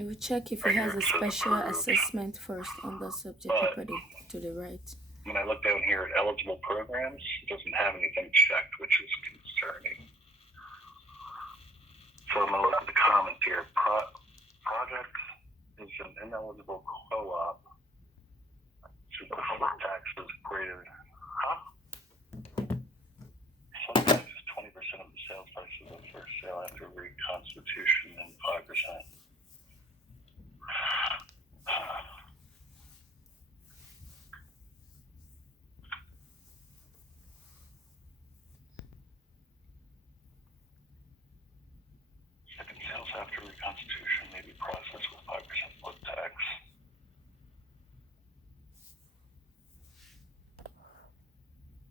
You will check if he Right here has a it says special approved. assessment first on the subject But paper to the right. when I look down here at eligible programs, it doesn't have anything checked, which is concerning. So I'm going to look at the comments here. Project is an ineligible co-op. Super flip taxes greater. Huh? Flip tax is 20% of the sales price of the first sale after reconstitution and 5%. Second sales after reconstitution may be processed with 5% flip tax.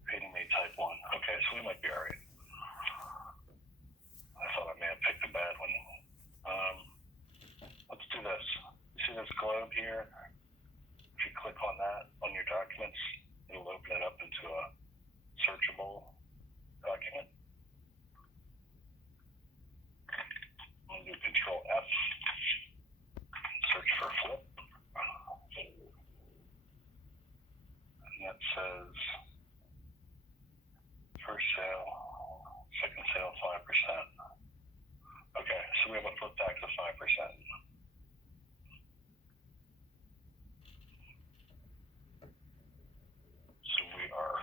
Rating may type 1. Okay, so we might be alright. I thought I may have picked a bad one. Let's do this. You see this globe here? If you click on that on your documents, it'll open it up into a searchable document. I'm going to do Control F, search for flip, and that says first sale, second sale 5%. Okay, so we have a flip tax of 5%. So we are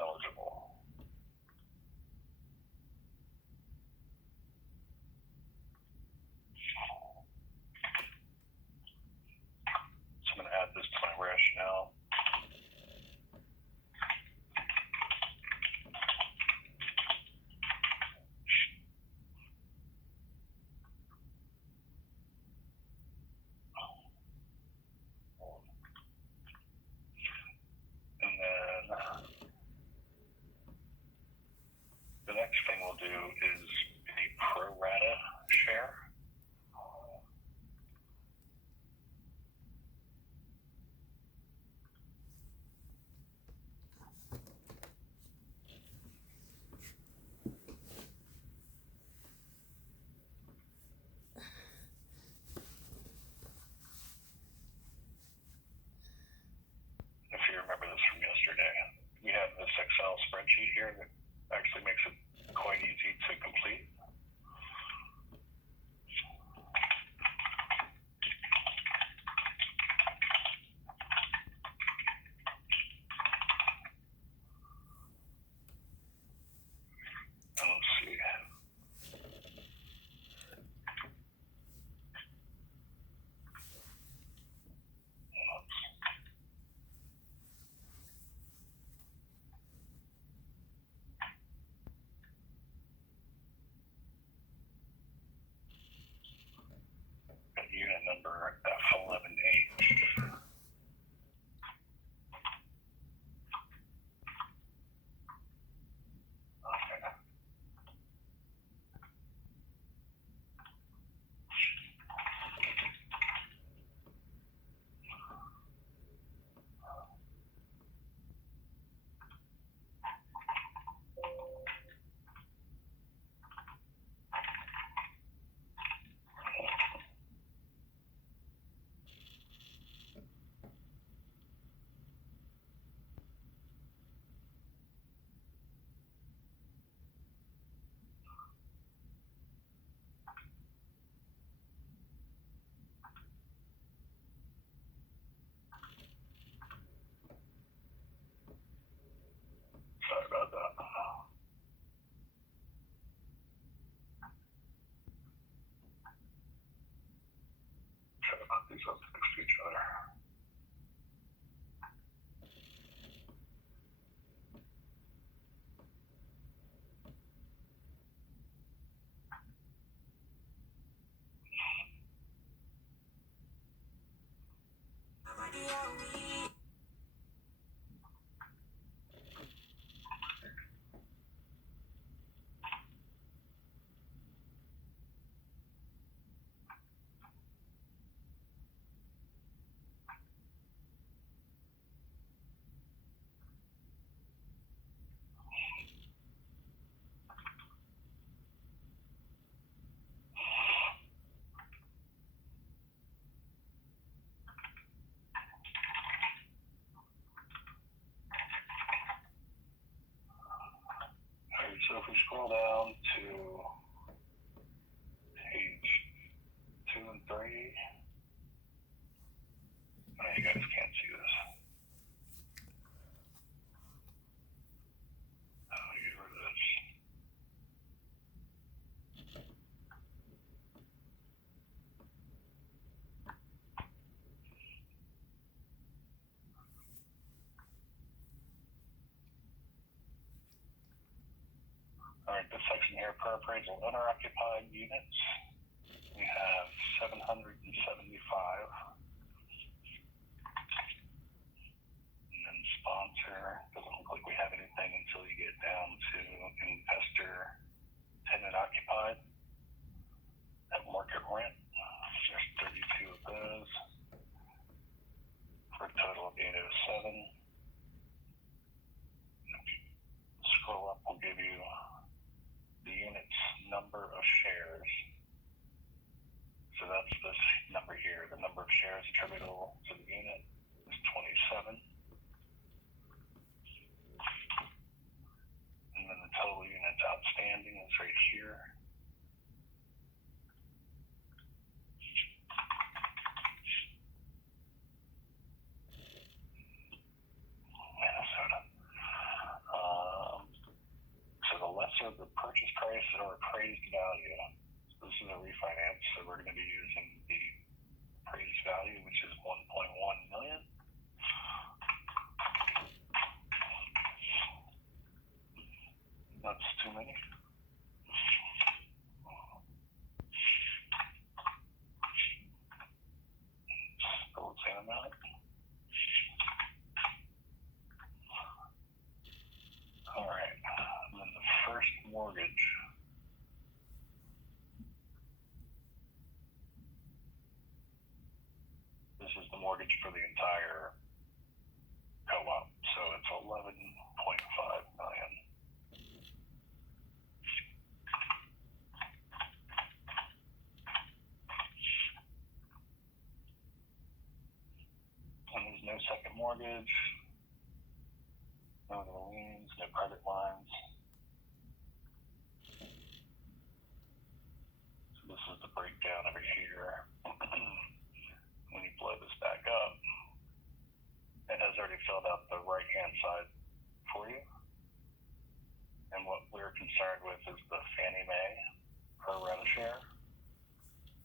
eligible. So I'm going to add this to my rationale. And then the next thing we'll do is a pro rata share. If you remember this from yesterday, we have this Excel spreadsheet here that actually makes it quite easy to complete. And let's see. Unit number F118. Okay. Sorry about that. Try to put these up next to each other. scroll down to page 2 and 3. I know you guys can't see this. Get rid of this. All right, this section here, per appraisal, owner-occupied units. We have 775. And then sponsor, doesn't look like we have anything until you get down to investor, tenant occupied at market rent. There's 32 of those for a total of 807. If you scroll up, we'll give you the unit's number of shares. So that's this number here. The number of shares attributable to the unit is 27. And then the total units outstanding is right here. Minnesota. So the lesser the purchase price or appraised value. This is a refinance, so we're going to be using the appraised value, which is 1.1 million. That's too many. Still the same amount. All right, and then the first mortgage. This is the mortgage for the entire co-op, so it's 11.5 million. And there's no second mortgage, no other liens, no credit lines. So this is the breakdown over here. When you blow this back up, it has already filled out the right-hand side for you. And what we're concerned with is the Fannie Mae pro rata share,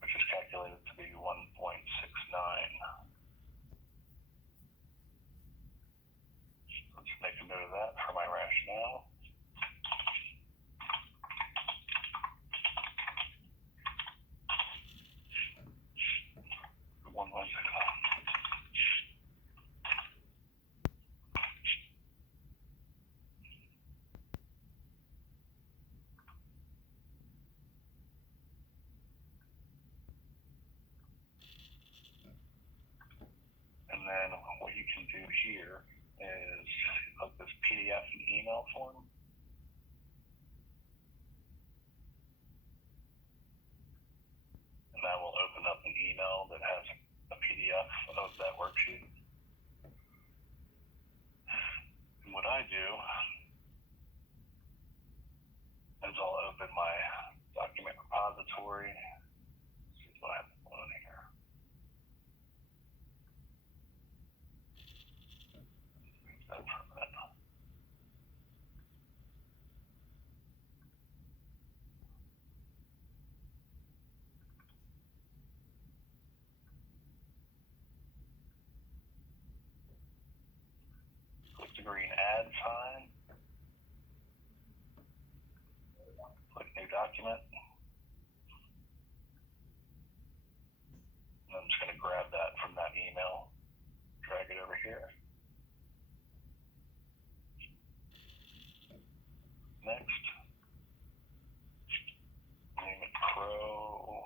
which is calculated to be 1.69. Let's make a note of that for my rationale. One was and then what you can do here is hook this PDF and email form. And that will open up an email that has a PDF of that worksheet. And what I do is I'll open my document repository. Let's see what I have on here. Move that from that. Click the green add sign. Click new document. And I'm just going to grab that from that email, drag it over here. Next. Name it pro-rata.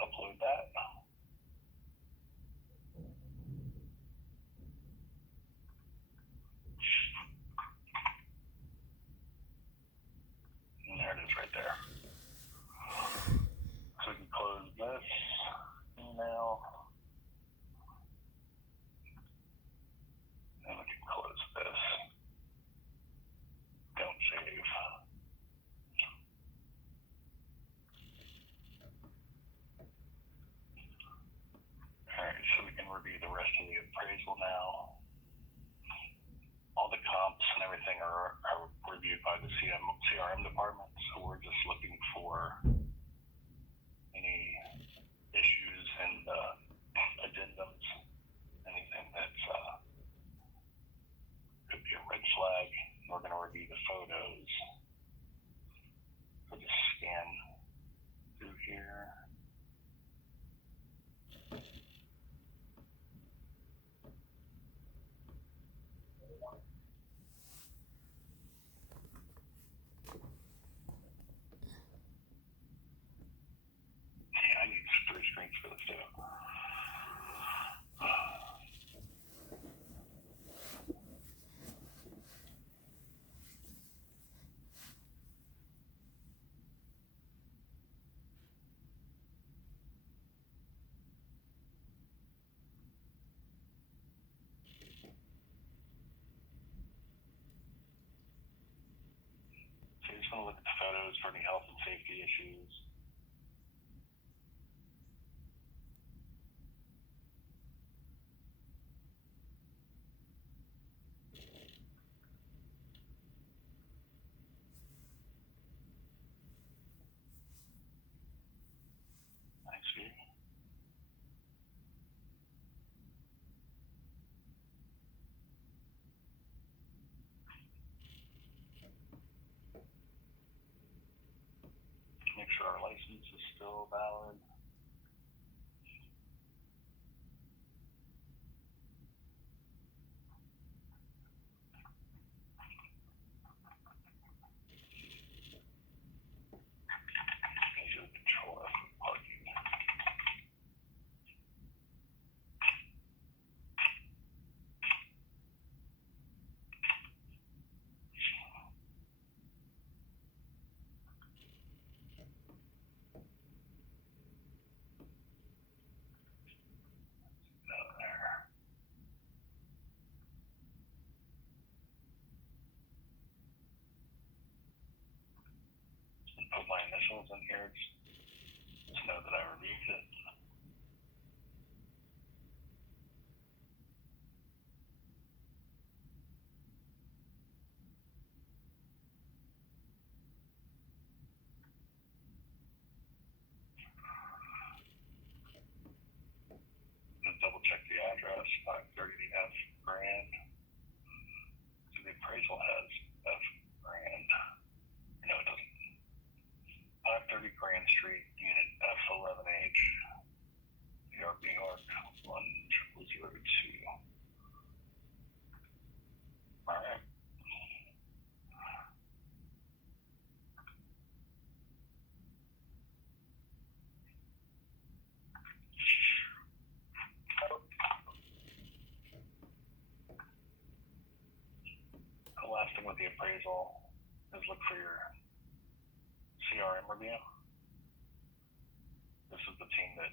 Upload that. everything are reviewed by the CRM department, so we're just looking for any issues and addendums, anything that's could be a red flag. We're going to review the photos. We'll just scan through here. Yeah, I need 3 screens for this too. So you just want to look at the photos for any health and safety issues. Nice view. Make sure our license is still valid. Usually control F for parking. Down there. And put my initials in here. Just know that I reviewed it. And double check the address, 530 F Grand. So the appraisal has F Grand. No, it doesn't. 530 Grand Street, Unit F11H, York, New York, 10002. Alright. The last thing with the appraisal is look for your CRM review. This is the team that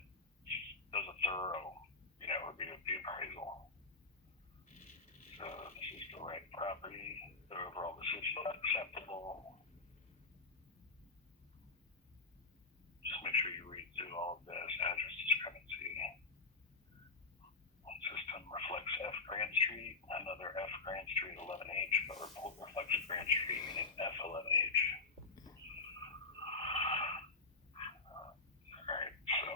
does a thorough, review of the appraisal. So this is the right property. The overall decision is acceptable. Just make sure you read through all of this. Address discrepancy. One system reflects F Grand Street, another F Grand Street 11H, but report reflects Grand Street Unit F11H. Alright, so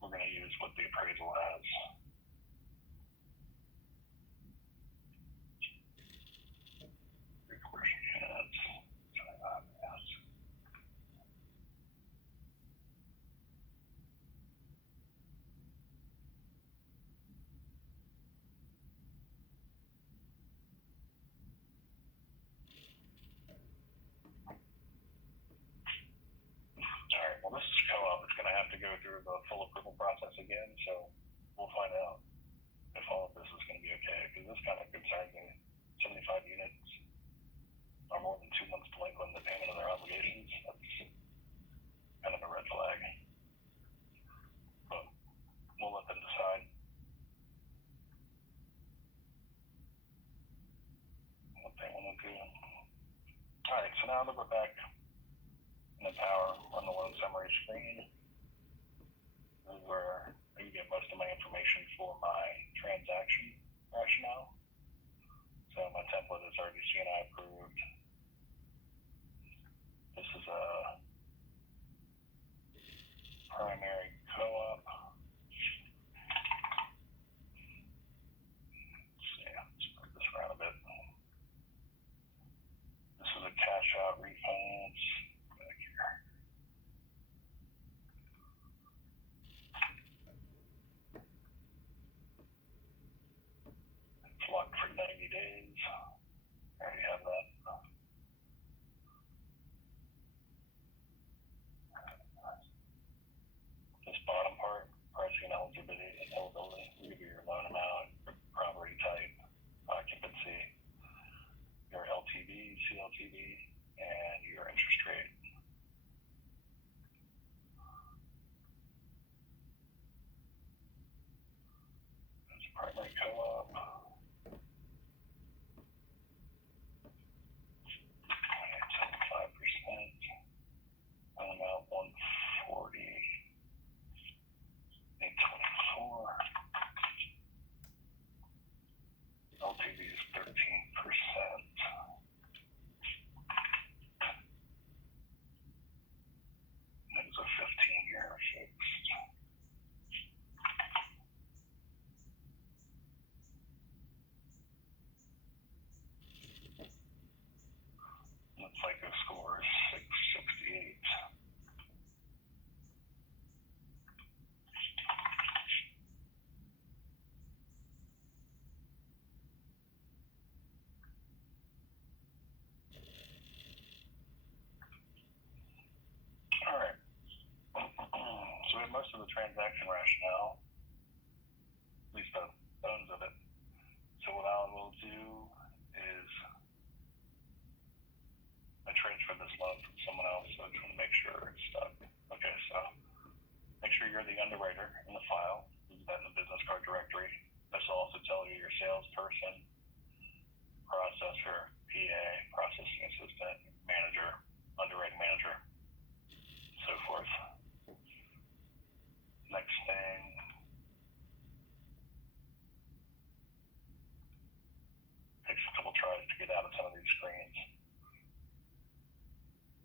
we're going to use what the appraisal has. Commercial units. Yes. Alright, well this is co-op. It's going to have to go through the full approval process again, so we'll find out if all of this is going to be okay, because this kind of concerns me. 75 units are more than 2 months delinquent in the payment of their obligations. That's kind of a red flag. But we'll let them decide what they want to do. Alright, so now that we're back in the tower on the loan summary screen, this is where you get most of my information for my transaction rationale. So my template is already CNI approved. This is a primary co-op. Let's see, let's move this around a bit. This is a cash out refinance. Back here. It's locked for 90 days. I already have that. This bottom part, pricing and eligibility, you give your loan amount, your property type, occupancy, your LTV, CLTV, and your interest rate. It's a primary co-op. 75%. Loan amount 140. 824. LTV is 13%. And it's a 15-year fixed. The FICO score is 668. All right. So we have most of the transaction rationale, at least the bones of it. So what I will do is I transfer this loan from someone else, so I just want to make sure it's stuck. Okay, so make sure you're the underwriter in the file. Use that in the business card directory. This will also tell you your salesperson, processor, PA, processing assistant, manager, underwriting manager, so forth. Next thing, takes a couple tries to get out of some of these screens.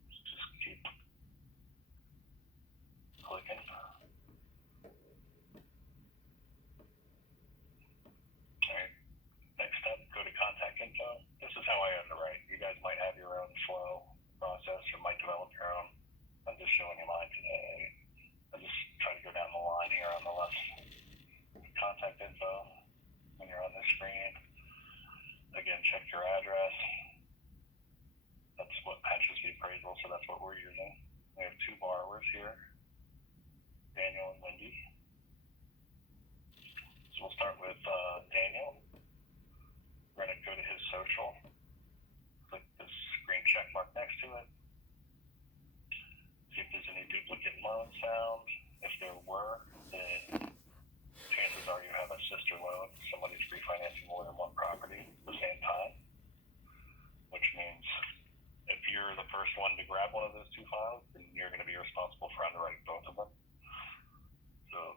Just keep clicking. Alright, next step, go to contact info. This is how I underwrite. You guys might have your own flow process or might develop your own. I'm just showing you mine today. I just try to go down the line here on the left. Contact info when you're on this screen. Again, check your address. That's what matches the appraisal, so that's what we're using. We have two borrowers here, Daniel and Wendy. So we'll start with Daniel. We're going to go to his social. Click this green check mark next to it. See if there's any duplicate loans found. If there were, then chances are you have a sister loan. Somebody's refinancing more than one property at the same time, which means if you're the first one to grab one of those two files, then you're going to be responsible for underwriting both of them. So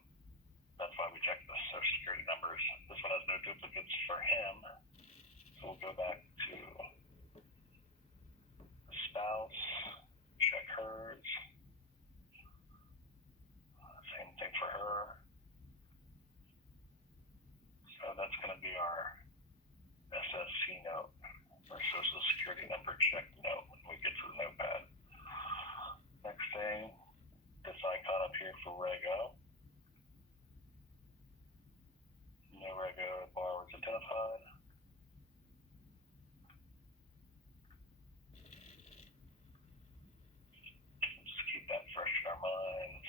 that's why we check the social security numbers. This one has no duplicates for him. So we'll go back to the spouse, check hers. Same thing for her. So that's going to be our SSC note, or social security number check note when we get to the notepad. Next thing, this icon up here for Rego. No Rego borrowers identified. Just keep that fresh in our minds.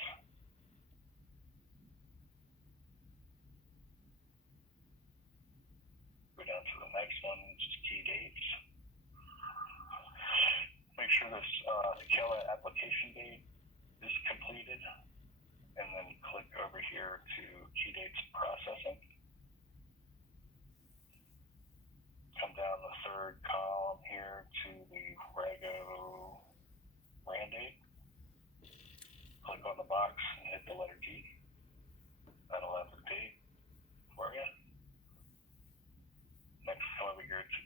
Go down to the next one, just key dates. Make sure this Kela application date is completed, and then click over here to key dates processing. Come down the third column here to the Rego RAN date. Click on the box and hit the letter G. That'll have the date for you. Next, come over here to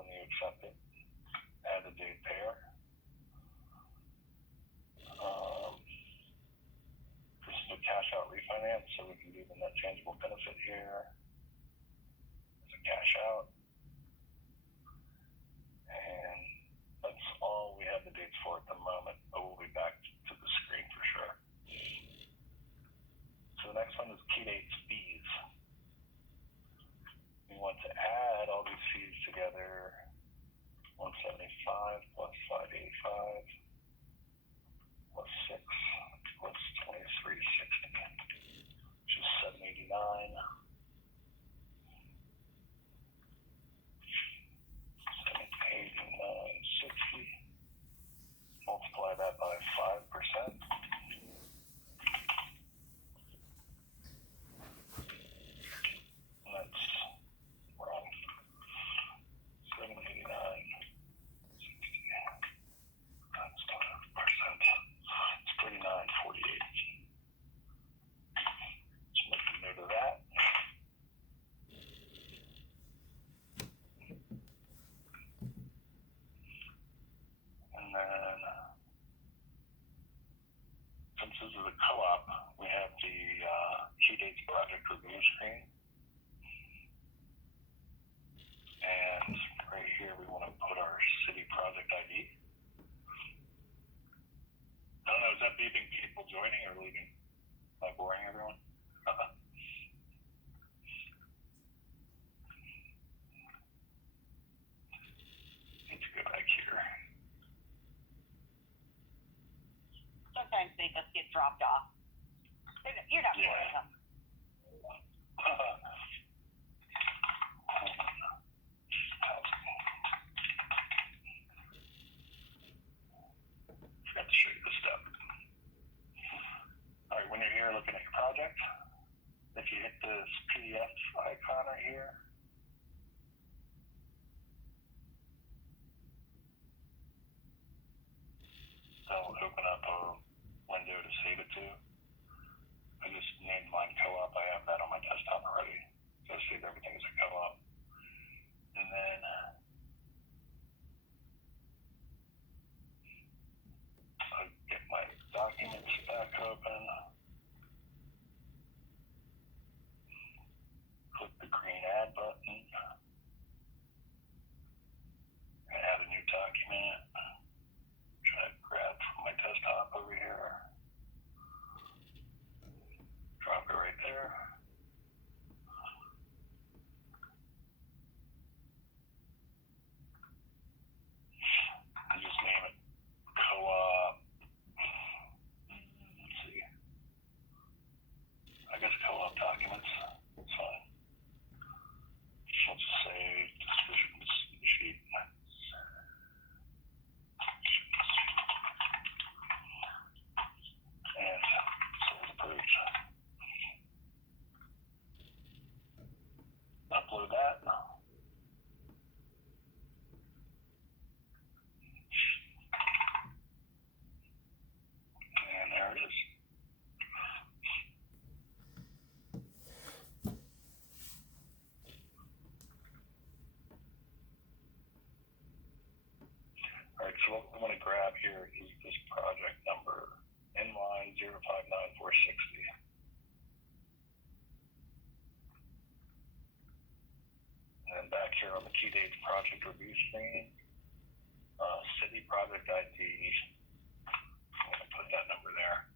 when you accept it. Add a date pair. This is a cash out refinance, so we can do the net tangible benefit here as a cash out. And that's all we have the dates for at the moment, but we'll be back to the screen for sure. So the next one is key dates fees. We want to add all these fees together. 175 plus 585 plus 6 plus 2360, which is 789. 789.60. Multiply that by 5%. And that's wrong. 789. Times 5%. It's 39.48. So make a note of that. And then, since this is a co-op, we have the key dates project review screen. And right here we want to put our city project ID. I don't know, is that beeping people joining or leaving? Am I boring everyone? Need to go back here. Sometimes they just get dropped off. You're not boring them. Forgot to show you the step. All right, when you're here looking at your project, if you hit this PDF icon right here, that'll open up a window to save it to. I just named mine co-op. I have that on my desktop already. So save everything as a co-op. And then I'll get my documents back open. Click the green add button. And add a new document. Try to grab from my desktop over here. Drop it right there. And just name it co-op. Let's see. I guess co-op documents. That's fine. Let's just say decisions sheet. And so it's approved. Upload that. And there it is. All right, so what we want to grab here is this project number, inline 059460. And then back here on the key dates project review screen, city project ID, I'm going to put that number there.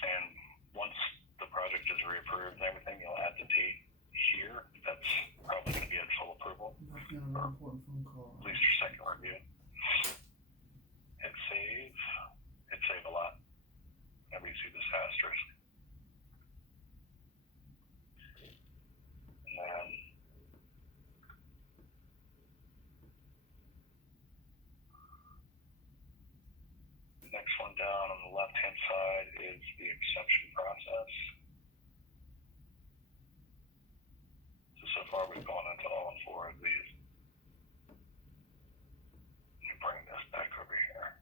And once the project is reapproved and everything, you'll add the date here. That's probably going to be at full approval. Or at least your second review. Hit save. Hit save a lot. Whenever you see this asterisk. And then the next one down on the left hand side is the exception process. So far we've gone into all 4 of these. Let me bring this back over here.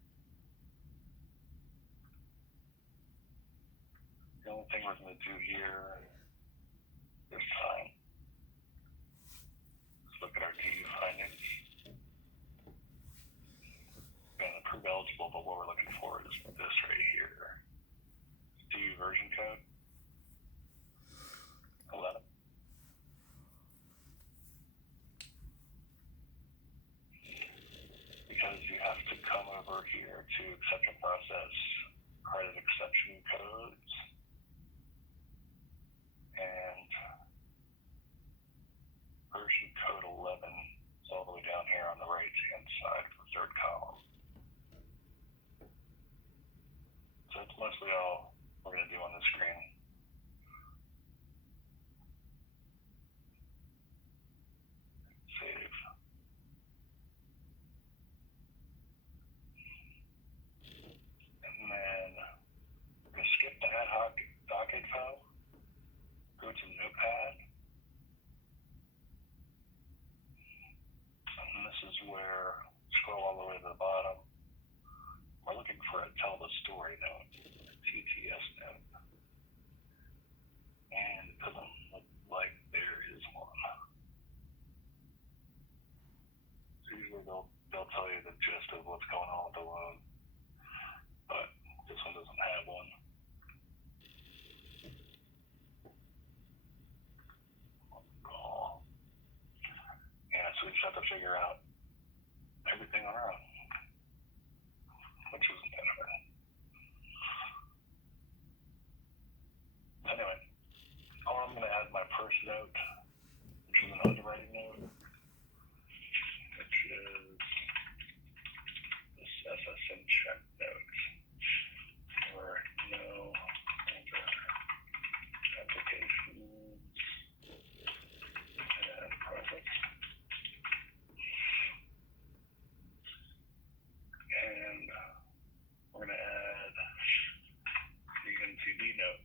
The only thing thing we're going to do here this time is look at our DU findings. And approve eligible, but what we're looking for is this right here. DU version code 11. Because you have to come over here to exception process credit exception codes, and version code 11 is all the way down here on the right hand side of the third column. So that's mostly all we're going to do on the screen. Save. And then we're going to skip the ad hoc docket file, go to Notepad, and this is where, scroll all the way to the bottom, we're looking for a tell the story note, a TTS note, and it doesn't look like there is one. So usually they'll tell you the gist of what's going on with the loan, but this one doesn't have one. Yeah, so we just have to figure out everything on our own, which isn't that hard. Anyway, I'm going to add my first note, which is an underwriting note, which is this SSN check note, or no other applications and projects. And we're going to add the NCD note.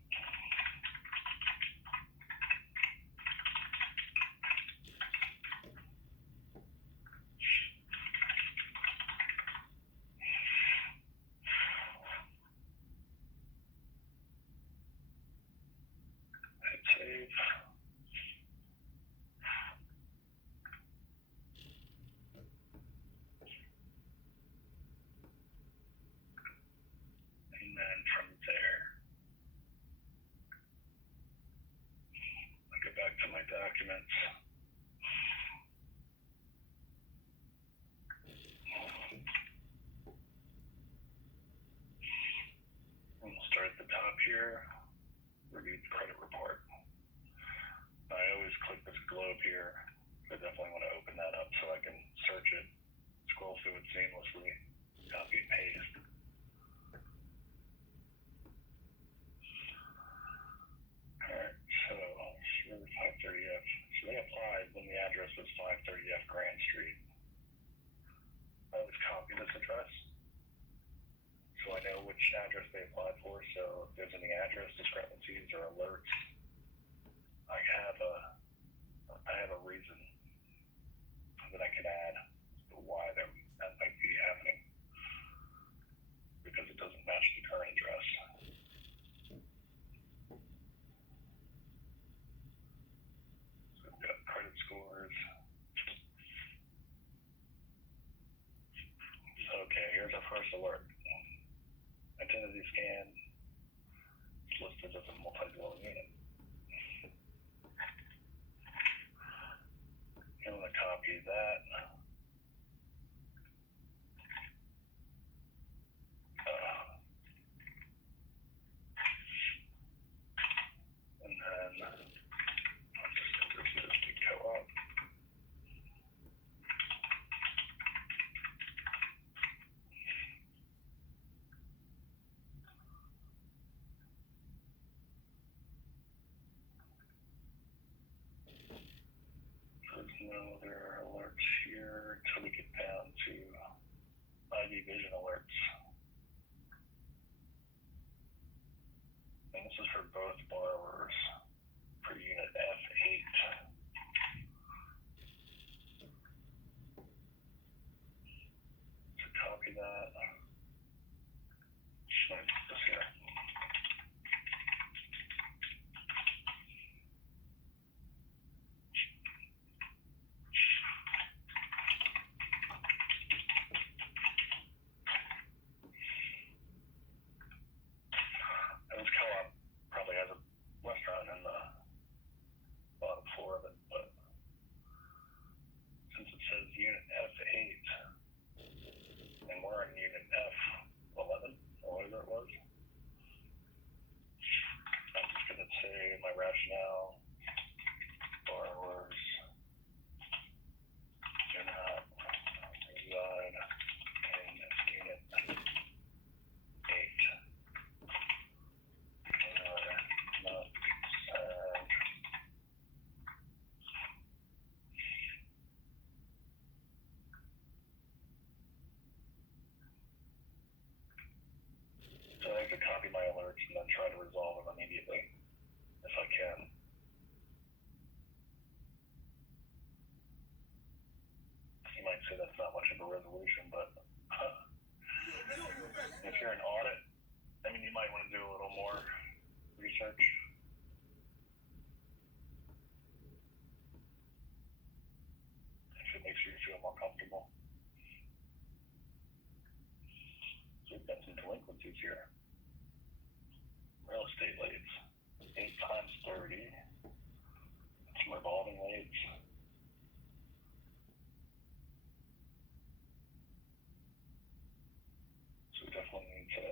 Hit save. And then from there, I go back to my documents. And we'll start at the top here, review the credit report. I always click this globe here. I definitely want to open that up so I can search it, scroll through it seamlessly, copy and paste. Alright, so River 530F. So they applied when the address was 530F Grand Street. I always copy this address so I know which address they applied for. So if there's any address discrepancies or alerts, I have a reason that I can add to why that might be happening, because it doesn't match the current address. So we've got credit scores. Okay, here's our first alert. Identity scan. It's listed as a multi-dwelling unit. I'm going to copy that. And then I'll just send this to co-op. There's no other alerts here until we get down to ID vision alerts. And this is for both borrowers for unit F8. So copy that. This here. rationale. Borrowers do not reside in unit 8. Are not served. So I could copy my alerts and then try to resolve them immediately, if I can. You might say that's not much of a resolution, but if you're an audit, I mean, you might want to do a little more research. If it makes you feel more comfortable. So we've got some delinquencies here. Real estate rates, 8 times 30. Some revolving rates. So we definitely need to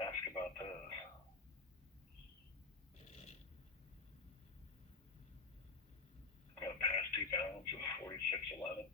ask about this. Got a past due balance of 4611.